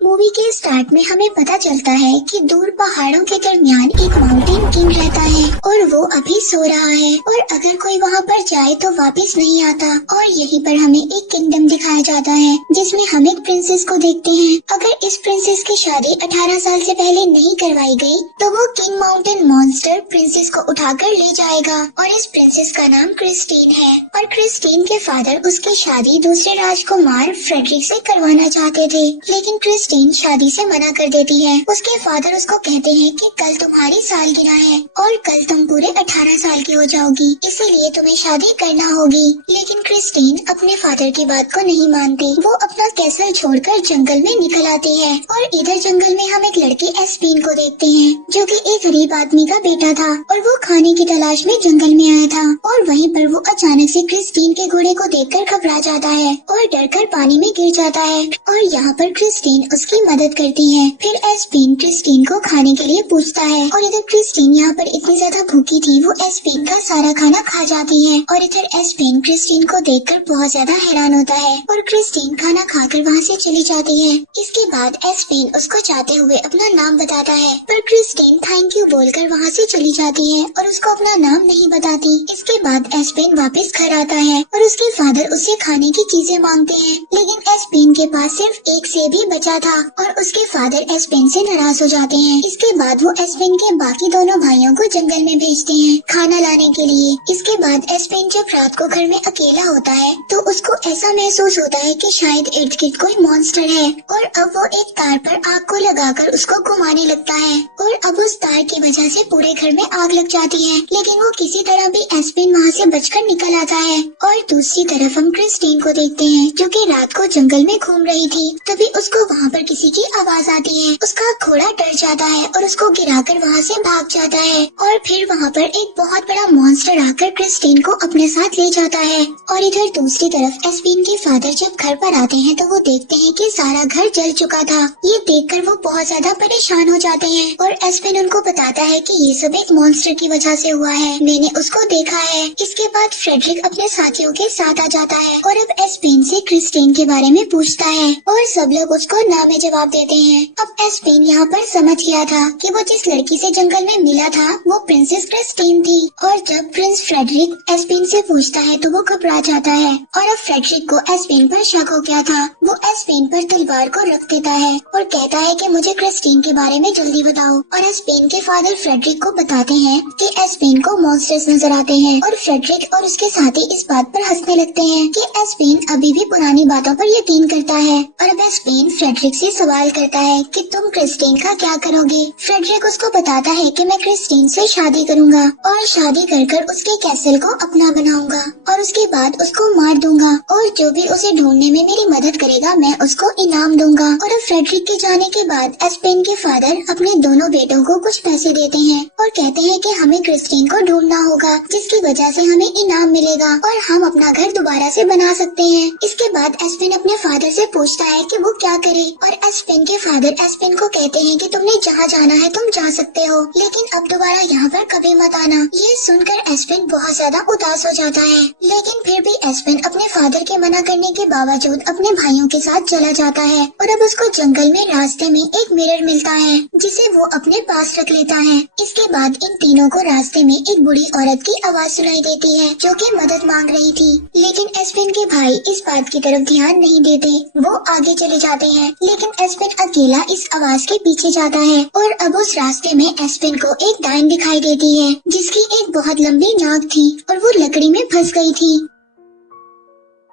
Movie के start में हमें पता चलता है कि दूर पहाड़ों के दरमियान एक माउंटेन किंग रहता है और वो अभी सो रहा है और अगर कोई वहाँ पर जाए तो वापस नहीं आता। और यहीं पर हमें एक किंगडम दिखाया जाता है जिसमें हम एक प्रिंसेस को देखते हैं। अगर इस प्रिंसेस की शादी 18 साल से पहले नहीं करवाई गई तो वो किंग माउंटेन मॉन्स्टर प्रिंसेस को उठाकर ले जाएगा और इस प्रिंसेस का नाम क्रिस्टीन है। और क्रिस्टीन के फादर उसकी शादी दूसरे राजकुमार फ्रेडरिक से करवाना चाहते थे, लेकिन क्रिस्टीन शादी से मना कर देती है। उसके फादर उसको कहते हैं कि कल तुम्हारी सालगिरह है और कल तुम पूरे 18 साल की हो जाओगी, इसीलिए तुम्हें शादी करना होगी। लेकिन क्रिस्टीन अपने फादर की बात को नहीं मानती। वो अपना कैसल छोड़कर जंगल में निकल आती है और इधर जंगल में हम एक लड़के एस्पिन को देखते हैं जो कि एक गरीब आदमी का बेटा था और वो खाने की तलाश में जंगल में आया था। और वहीं पर वो अचानक से क्रिस्टीन के घोड़े को देखकर घबरा जाता है और डरकर पानी में गिर जाता है और यहाँ पर क्रिस्टीन उसकी मदद करती है। फिर एस्पिन क्रिस्टीन को खाने के लिए पूछता है और इधर क्रिस्टीन यहाँ पर इतनी ज्यादा भूखी थी वो एस्पिन का सारा खाना खा जाती है। और इधर एस्पिन क्रिस्टीन को देखकर बहुत ज्यादा हैरान होता है और क्रिस्टीन खाना खाकर वहाँ से चली जाती है। इसके बाद एस्पिन उसको चाहते हुए अपना नाम बताता है पर क्रिस्टीन थैंक यू बोलकर वहाँ से चली जाती है और उसको अपना नाम नहीं बताती। इसके बाद एस्पिन वापस घर आता है और उसके फादर उससे खाने की चीजें मांगते हैं, लेकिन एस्पिन के पास सिर्फ एक सेब ही बचा था और उसके फादर एस्पिन से नाराज हो जाते हैं। इसके बाद वो एस्पिन के बाकी दोनों भाइयों को जंगल में भेजते हैं खाना लाने के लिए। इसके बाद एस्पिन जब रात को घर में अकेला होता है तो उसको ऐसा महसूस होता है कि शायद इर्द गिर्द कोई मॉन्स्टर है और अब वो एक तार पर आग को लगाकर उसको घुमाने लगता है और अब उस तार की वजह से पूरे घर में आग लग जाती है, लेकिन वो किसी तरह भी एस्पिन वहाँ से बचकर निकल आता है। और दूसरी तरफ हम क्रिस्टीन को देखते हैं जो कि रात को जंगल में घूम रही थी, तभी उसको वहाँ पर किसी की आवाज आती है। उसका घोड़ा डर जाता है और उसको गिराकर वहाँ से भाग जाता है और फिर वहाँ पर एक बहुत बड़ा मॉन्स्टर आकर क्रिस्टीन को अपने साथ ले जाता है। और इधर दूसरी तरफ एस्पिन के फादर जब घर पर आते हैं तो वो देखते हैं कि सारा घर जल चुका था। ये देखकर वो बहुत ज्यादा परेशान हो जाते हैं और एस्पिन उनको बताता है कि ये सब एक मॉन्स्टर की वजह से हुआ है, मैंने उसको देखा है। इसके बाद फ्रेडरिक अपने साथियों के साथ आ जाता है और अब एस्पिन से क्रिस्टीन के बारे में पूछता है और सब लोग उसको ना में जवाब देते हैं। अब एस्पिन यहाँ पर समझ गया था कि वो जिस लड़की से जंगल में मिला था वो प्रिंसेस क्रिस्टीन थी। और जब प्रिंस फ्रेडरिक एस्पिन से पूछता है तो वो घबरा जाता है और अब फ्रेडरिक को एस्पिन पर शक हो गया था। वो एस्पिन पर तलवार को रख देता है और कहता है कि मुझे क्रिस्टीन के बारे में जल्दी बताओ। और एस्पिन के फादर फ्रेडरिक को बताते हैं कि एस्पिन को मॉन्स्टर्स नजर आते हैं और फ्रेडरिक और उसके साथी इस बात पर हंसने लगते हैं कि एस्पिन अभी भी पुरानी बातों पर यकीन करता है। और अब एस्पिन फ्रेडरिक से सवाल करता है कि तुम क्रिस्टीन का क्या करोगे। फ्रेडरिक उसको बताता है कि मैं क्रिस्टीन से शादी करूंगा और शादी कर उसके कैसल को अपना बनाऊंगा और उसके बाद उसको मार दूंगा और जो भी उसे ढूंढने में मेरी मदद करेगा मैं उसको इनाम दूंगा। और अब फ्रेडरिक के जाने के बाद एस्पिन के फादर अपने दोनों बेटों को कुछ पैसे देते हैं और कहते हैं कि हमें क्रिस्टीन को ढूंढना होगा जिसकी वजह से हमें इनाम मिलेगा और हम अपना घर दोबारा से बना सकते हैं। इसके बाद एस्पिन अपने फादर से पूछता है कि वो क्या करे और एस्पिन के फादर एस्पिन को कहते हैं कि तुमने जहाँ जाना है तुम जा सकते हो, लेकिन अब दोबारा यहाँ पर कभी मत आना। ये सुनकर एस्पिन बहुत ज्यादा उदास हो जाता है, लेकिन फिर भी एस्पिन अपने फादर के मना करने के बावजूद अपने भाइयों के साथ चला जाता है। और अब उसको जंगल में रास्ते में एक मिरर मिलता है जिसे वो अपने पास रख लेता है। इसके बाद इन तीनों को रास्ते में एक बूढ़ी औरत की आवाज सुनाई देती है जो कि मदद मांग रही थी, लेकिन एस्पिन के भाई इस बात की तरफ ध्यान नहीं देते, वो आगे चले जाते हैं। लेकिन एस्पिन अकेला इस आवाज के पीछे जाता है और अब उस रास्ते में एस्पिन को एक डायन दिखाई देती है जिसकी एक बहुत लंबी नाक थी और वो लकड़ी में फंस गई थी।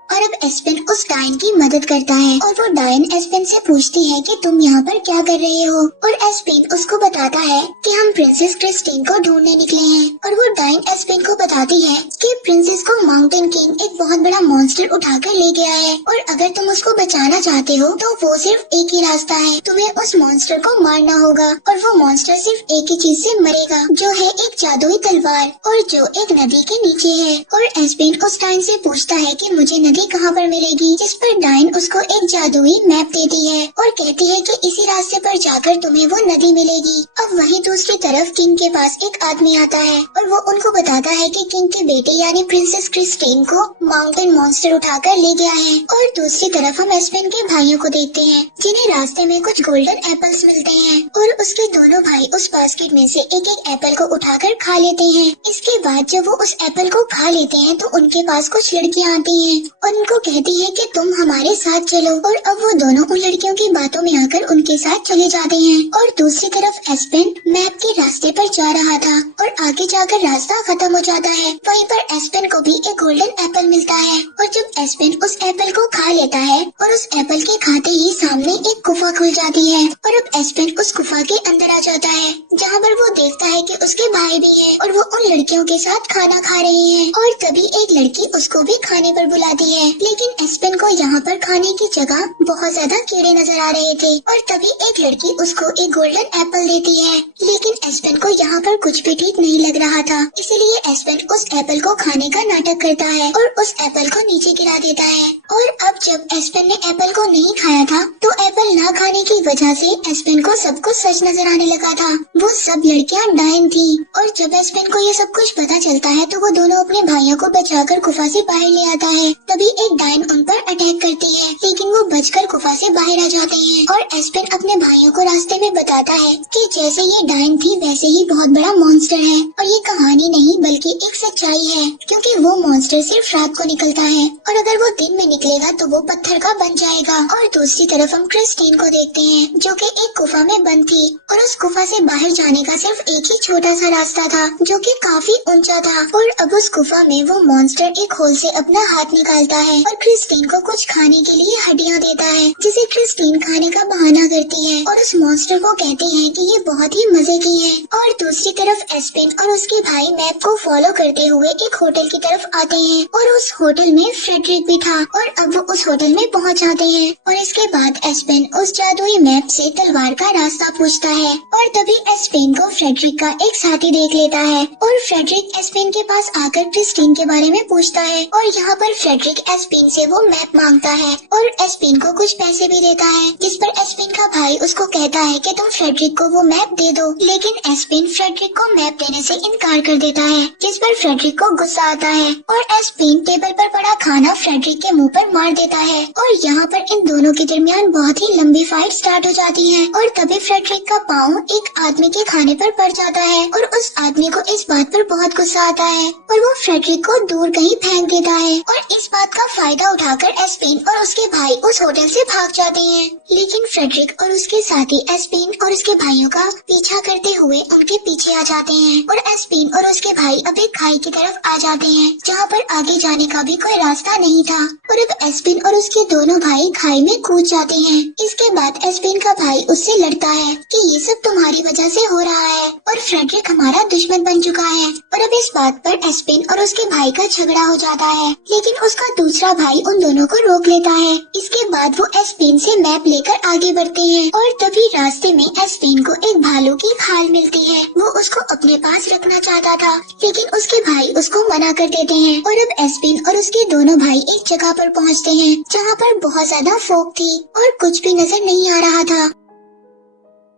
और अब एस्पिन उस डायन की मदद करता है और वो डायन एस्पिन से पूछती है कि तुम यहाँ पर क्या कर रहे हो। और एस्पिन उसको बताता है कि हम प्रिंसेस क्रिस्टीन को ढूंढने निकले हैं। और वो डायन एस्पिन को बताती है कि प्रिंसेस को माउंटेन किंग एक बहुत बड़ा मॉन्स्टर उठाकर ले गया है और अगर तुम उसको बचाना चाहते हो तो वो सिर्फ एक ही रास्ता है, तुम्हें उस मॉन्स्टर को मारना होगा और वो मॉन्स्टर सिर्फ एक ही चीज से मरेगा जो है एक जादुई तलवार और जो एक नदी के नीचे है। और एस्पिन उस डायन से पूछता है कि मुझे नदी कहाँ पर मिलेगी, जिस पर डायन उसको एक जादुई मैप देती है और कहती है कि इसी रास्ते पर जाकर तुम्हें वो नदी मिलेगी। अब वहीं दूसरी तरफ किंग के पास एक आदमी आता है और वो उनको बताता है कि किंग के बेटे यानी प्रिंसेस क्रिस्टीन को माउंटेन मॉन्स्टर उठाकर ले गया है। और दूसरी तरफ हम एस्पेन के भाइयों को देखते हैं जिन्हें रास्ते में कुछ गोल्डन एप्पल्स मिलते हैं और उसके दोनों भाई उस बास्केट में से एक एक एप्पल को उठाकर खा लेते हैं। इसके बाद जब वो उस एप्पल को खा लेते हैं तो उनके पास कुछ लड़कियां आती हैं और उनको कहती है कि तुम हमारे साथ चलो, और अब वो दोनों उन लड़कियों की बातों में आकर उनके साथ चले जाते हैं। और दूसरी तरफ एस्पेन मैप के रास्ते पर जा रहा था और आगे जाकर रास्ता खत्म हो जाता है। वहीं पर एस्पेन को भी एक गोल्डन एप्पल मिलता है और जब एस्पेन उस एप्पल को खा लेता है और उस एप्पल के खाते ही सामने एक गुफा खुल जाती है और अब एस्पेन उस गुफा के अंदर आ जाता है, जहाँ पर वो देखता है कि उसके भाई भी हैं और वो उन लड़कियों के साथ खाना खा रही हैं। और तभी एक लड़की उसको भी खाने पर बुलाती है, लेकिन एस्पेन को यहाँ पर खाने की जगह बहुत ज्यादा कीड़े नजर आ रहे थे। और तभी एक लड़की उसको एक गोल्डन एप्पल देती है, लेकिन एस्पेन को यहाँ पर कुछ भी ठीक नहीं लग रहा था, इसीलिए एस्पेन उस एप्पल को खाने का नाटक करता है और उस एप्पल को नीचे गिरा देता है। और अब जब एस्पेन ने एप्पल को नहीं खाया था तो एप्पल ना खाने की वजह से एस्पेन को सब कुछ सच नजर आने लगा था। वो सब लड़कियां डायन थी और जब एस्पेन को ये सब कुछ पता चलता है तो वो दोनों अपने भाइयों को बचाकर गुफा से बाहर ले आता है। तभी एक डायन उन पर अटैक करती है, लेकिन वो बचकर गुफा से बाहर आ जाते हैं और एस्पेन अपने भाइयों को रास्ते में बताता है कि जैसे ये डायन थी वैसे ही बहुत बड़ा मॉन्स्टर है और ये कहानी नहीं बल्कि एक सच्चाई है, क्योंकि वो मॉन्स्टर सिर्फ रात को निकलता है और अगर वो दिन में निकलेगा तो वो पत्थर का बन जाएगा। और दूसरी तरफ हम क्रिस्टीन को देखते हैं जो कि एक गुफा में बंद थी और उस गुफा से बाहर जाने का सिर्फ एक ही छोटा सा रास्ता था जो कि काफी ऊंचा था। और अब उस गुफा में वो मॉन्स्टर एक होल से अपना हाथ निकालता है और क्रिस्टीन को कुछ खाने के लिए हड्डियां देता है, जिसे क्रिस्टीन खाने का बहाना करती है और उस मॉन्स्टर को कहते हैं कि ये बहुत ही मजे की है। और दूसरी तरफ एस्पेन और उसके भाई मैप को फॉलो करते हुए एक होटल की तरफ आते हैं और उस होटल में फ्रेडरिक भी था और अब वो उस होटल में पहुंच जाते हैं। और इसके बाद एस्पेन उस जादुई मैप से तलवार का रास्ता पूछता है और तभी एस्पेन को फ्रेडरिक का एक साथी देख लेता है और फ्रेडरिक एस्पेन के पास आकर क्रिस्टीन के बारे में पूछता है और यहाँ पर फ्रेडरिक एस्पेन से वो मैप मांगता है और एस्पेन को कुछ पैसे भी देता है, जिस पर एस्पेन का भाई उसको कहता है कि तुम फ्रेडरिक को वो मैप दे दो, लेकिन एस्पेन फ्रेडरिक को मैप देने से इनकार कर देता है, जिस पर फ्रेडरिक को गुस्सा आता है और एस्पेन टेबल पर पड़ा खाना फ्रेडरिक के मुंह पर मार देता है। और यहाँ पर इन दोनों के दरमियान बहुत ही लंबी फाइट स्टार्ट हो जाती है और तभी फ्रेडरिक का पाँव एक आदमी के खाने पर पड़ जाता है और उस आदमी को इस बात पर बहुत गुस्सा आता है और वो फ्रेडरिक को दूर कहीं फेंक देता है। और इस बात का फायदा उठाकर एस्पेन और उसके भाई उस होटल से भाग जाते हैं, लेकिन फ्रेडरिक और उसके साथी एस्पेन और उसके भाइयों का पीछा करते हुए उनके पीछे आ जाते हैं और एस्पेन और उसके भाई अब एक खाई की तरफ आ जाते हैं जहाँ पर आगे जाने का भी कोई रास्ता नहीं था और अब एस्पेन और उसके दोनों भाई खाई में कूद जाते हैं। इसके बाद एस्पेन का भाई उससे लड़ता है कि ये सब तुम्हारी वजह से हो रहा है और फ्रेडरिक हमारा दुश्मन बन चुका है। और अब इस बात पर एस्पेन और उसके भाई का झगड़ा हो जाता है, लेकिन उसका दूसरा भाई उन दोनों को रोक लेता है। इसके बाद वो एस्पेन से मैप लेकर आगे बढ़ते हैं और तभी रास्ते में एस्पेन को एक भालू की खाल मिलती है। वो उसको अपने पास रखना चाहता था, लेकिन उसके भाई उसको मना कर देते हैं और अब एस्पेन और उसके दोनों भाई एक जगह पर पहुंचते हैं जहाँ पर बहुत ज्यादा फॉग थी और कुछ भी नजर नहीं आ रहा था।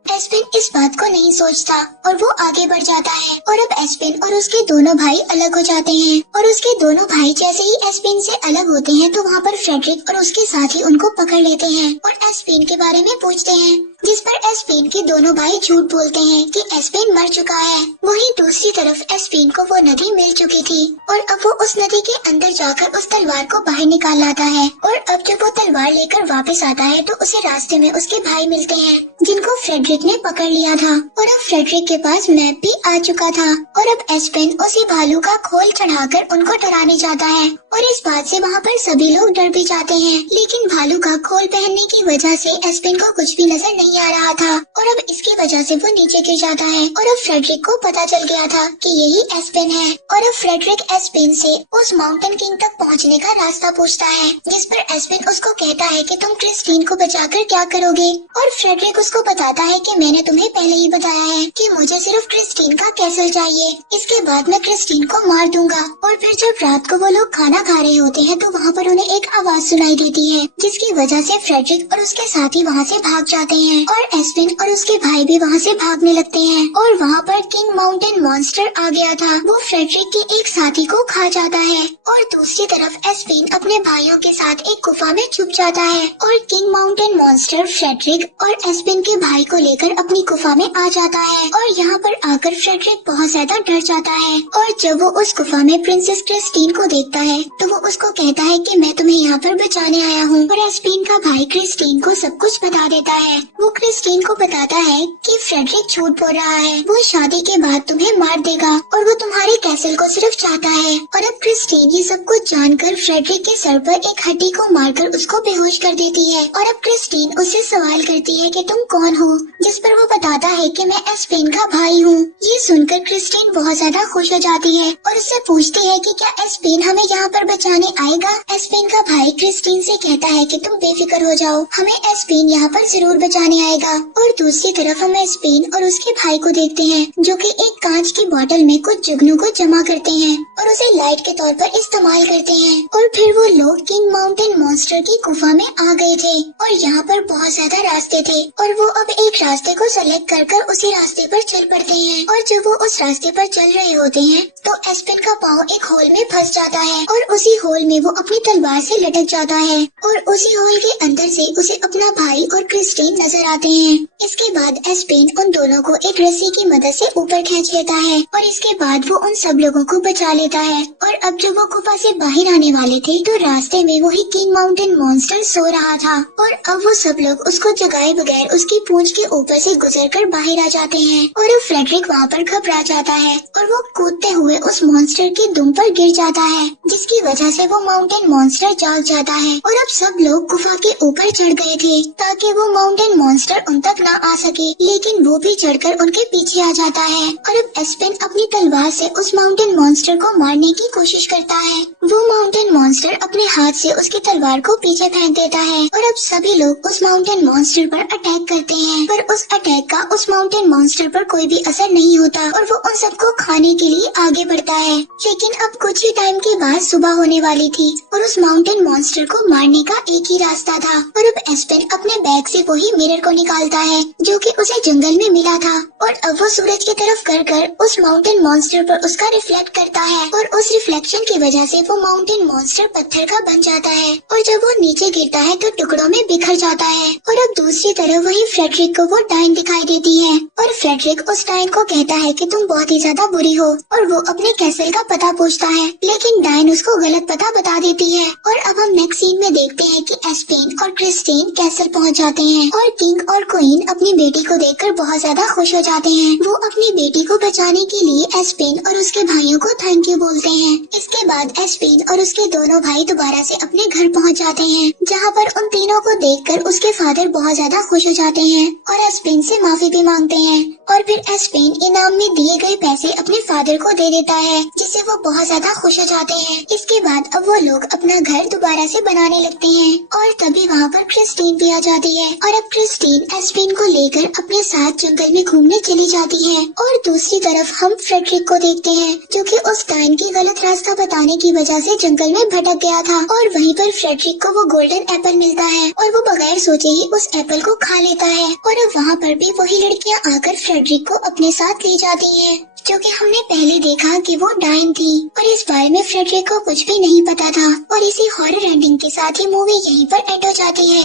एस्पेन इस बात को नहीं सोचता और वो आगे बढ़ जाता है और अब एस्पेन और उसके दोनों भाई अलग हो जाते हैं और उसके दोनों भाई जैसे ही एस्पेन से अलग होते हैं तो वहाँ पर फ्रेडरिक और उसके साथी उनको पकड़ लेते हैं और एस्पेन के बारे में पूछते हैं, जिस पर एस्पेन के दोनों भाई झूठ बोलते हैं कि एस्पेन मर चुका है। वहीं दूसरी तरफ एस्पेन को वो नदी मिल चुकी थी और अब वो उस नदी के अंदर जाकर उस तलवार को बाहर निकाल लाता है और अब जब वो तलवार लेकर वापस आता है तो उसे रास्ते में उसके भाई मिलते हैं जिनको फ्रेडरिक ने पकड़ लिया था और अब फ्रेडरिक के पास मैप भी आ चुका था और अब एस्पेन उसी भालू का खोल चढ़ाकर उनको डराने जाता है और इस बात से वहाँ पर सभी लोग डर भी जाते हैं, लेकिन भालू का खोल पहनने की वजह से एस्पेन को कुछ भी नजर नहीं नहीं आ रहा था और अब इसकी वजह से वो नीचे गिर जाता है। और अब फ्रेडरिक को पता चल गया था कि यही एस्पेन है और अब फ्रेडरिक एस्पेन से उस माउंटेन किंग तक पहुंचने का रास्ता पूछता है, जिस पर एस्पेन उसको कहता है कि तुम क्रिस्टीन को बचाकर क्या करोगे। और फ्रेडरिक उसको बताता है कि मैंने तुम्हें पहले ही बताया है कि मुझे सिर्फ क्रिस्टीन का कैसल चाहिए, इसके बाद मैं क्रिस्टीन को मार दूंगा। और फिर जब रात को वो लोग खाना खा रहे होते हैं तो वहाँ पर उन्हें एक आवाज सुनाई देती है, जिसकी वजह से फ्रेडरिक और उसके साथी वहाँ से भाग जाते हैं और एस्पेन और उसके भाई भी वहाँ से भागने लगते हैं। और वहाँ पर किंग माउंटेन मॉन्स्टर आ गया था, वो फ्रेडरिक के एक साथी को खा जाता है और दूसरी तरफ एस्पेन अपने भाइयों के साथ एक गुफा में छुप जाता है और किंग माउंटेन मॉन्स्टर फ्रेडरिक और एस्पेन के भाई को लेकर अपनी गुफा में आ जाता है। और यहाँ पर आकर फ्रेडरिक बहुत ज्यादा डर जाता है और जब वो उस गुफा में प्रिंसेस क्रिस्टीन को देखता है तो वो उसको कहता है कि मैं तुम्हें यहाँ पर बचाने आया हूँ। और एस्पेन का भाई क्रिस्टीन को सब कुछ बता देता है। वो क्रिस्टीन को बताता है कि फ्रेडरिक झूठ बोल रहा है, वो शादी के बाद तुम्हें मार देगा और वो तुम्हारे कैसल को सिर्फ चाहता है। और अब क्रिस्टीन ये सब कुछ जानकर फ्रेडरिक के सर पर एक हड्डी को मारकर उसको बेहोश कर देती है। और अब क्रिस्टीन उससे सवाल करती है कि तुम कौन हो, जिस पर वो बताता है कि मैं एस्पेन का भाई हूँ। ये सुनकर क्रिस्टीन बहुत ज्यादा खुश हो जाती है और उससे पूछती है कि क्या एस्पेन हमें यहाँ पर बचाने आएगा। एस्पेन का भाई क्रिस्टीन से कहता है कि तुम बेफिक्र हो जाओ, हमें एस्पेन यहाँ पर जरूर बचाने आएगा। और दूसरी तरफ हम एस्पेन और उसके भाई को देखते हैं जो कि एक कांच की बोतल में कुछ जुगनू को जमा करते हैं और उसे लाइट के तौर पर इस्तेमाल करते हैं। और फिर वो लोग किंग माउंटेन मॉन्स्टर की गुफा में आ गए थे और यहाँ पर बहुत ज्यादा रास्ते थे और वो अब एक रास्ते को सेलेक्ट कर उसी रास्ते पर चल पड़ते हैं। और जब वो उस रास्ते पर चल रहे होते हैं तो एस्पेन का पाँव एक होल में फंस जाता है और उसी होल में वो अपनी तलवार से लटक जाता है और उसी होल के अंदर से उसे अपना भाई और क्रिस्टीन नजर आते हैं। इसके बाद एस्पेन उन दोनों को एक रस्सी की मदद से ऊपर खींच लेता है और इसके बाद वो उन सब लोगों को बचा लेता है। और अब जब वो गुफा से बाहर आने वाले थे तो रास्ते में वही किंग माउंटेन मॉन्स्टर सो रहा था और अब वो सब लोग उसको जगाए बगैर उसकी पूंछ के ऊपर से गुजरकर बाहर आ जाते हैं। और अब फ्रेडरिक वहाँ पर घबरा जाता है और वो कूदते हुए उस मॉन्स्टर के दुम पर गिर जाता है, जिसकी वजह से वो माउंटेन मॉन्स्टर जाग जाता है। और अब सब लोग गुफा के ऊपर चढ़ गए थे ताकि वो माउंटेन मॉन्स्टर उन तक न आ सके, लेकिन वो भी चढ़कर उनके पीछे आ जाता है। और अब एस्पेन अपनी तलवार से उस माउंटेन मॉन्स्टर को मारने की कोशिश करता है। वो माउंटेन मॉन्स्टर अपने हाथ से उसकी तलवार को पीछे फेंक देता है और अब सभी लोग उस माउंटेन मॉन्स्टर पर अटैक करते हैं, पर उस अटैक का उस माउंटेन मॉन्स्टर पर कोई भी असर नहीं होता और वो उन सबको खाने के लिए आगे बढ़ता है। लेकिन अब कुछ ही टाइम के बाद सुबह होने वाली थी और उस माउंटेन मॉन्स्टर को मारने का एक ही रास्ता था। और अब एस्पेन अपने बैग से वही मिरर को निकालता है जो कि उसे जंगल में मिला था और अब वो सूरज की तरफ कर उस माउंटेन मॉन्स्टर पर उसका रिफ्लेक्ट करता है और उस रिफ्लेक्शन की वजह से वो माउंटेन मॉन्स्टर पत्थर का बन जाता है और जब वो नीचे गिरता है तो टुकड़ों में बिखर जाता है। और अब दूसरी तरफ वही फ्रेडरिक को वो डाइन दिखाई देती है और फ्रेडरिक उस डाइन को कहता है कि तुम बहुत ही ज्यादा बुरी हो और वो अपने कैसल का पता पूछता है, लेकिन डाइन उसको गलत पता बता देती है। और अब हम नेक्स्ट सीन में देखते हैं कि एस्पेन और क्रिस्टीन कैसल पहुंच जाते हैं और किंग और क्वीन अपनी बेटी को देखकर बहुत ज्यादा खुश हो जाते हैं। वो अपनी बेटी को बचाने के लिए एस्पेन और उसके भाइयों को थैंक यू बोलते हैं। इसके बाद एस्पेन और उसके दोनों भाई दोबारा से अपने घर पहुंच जाते हैं, जहां पर उन तीनों को देखकर उसके फादर बहुत ज्यादा खुश हो जाते हैं और एस्पेन से माफी भी मांगते हैं। और फिर एस्पेन इनाम में दिए गए पैसे अपने फादर को दे देता है, जिससे वो बहुत ज्यादा खुश हो जाते हैं। इसके बाद अब वो लोग अपना घर दोबारा से बनाने लगते हैं और तभी वहाँ पर क्रिस्टीन भी आ जाती है और अब क्रिस्टीन एस्पेन को लेकर अपने साथ जंगल में घूमने चली जाती है। और दूसरी तरफ हम फ्रेडरिक को देखते हैं जो कि उस डाइन की गलत रास्ता बताने की वजह से जंगल में भटक गया था और वहीं पर फ्रेडरिक को वो गोल्डन एप्पल मिलता है और वो बगैर सोचे ही उस एप्पल को खा लेता है। और अब वहाँ पर भी वही लड़कियाँ आकर फ्रेडरिक को अपने साथ ले जाती हैं, जो कि हमने पहले देखा कि वो डाइन थी और इस बारे में फ्रेडरिक को कुछ भी नहीं पता था। और इसी हॉरर एंडिंग के साथ ही मूवी यहीं पर एंड हो जाती है।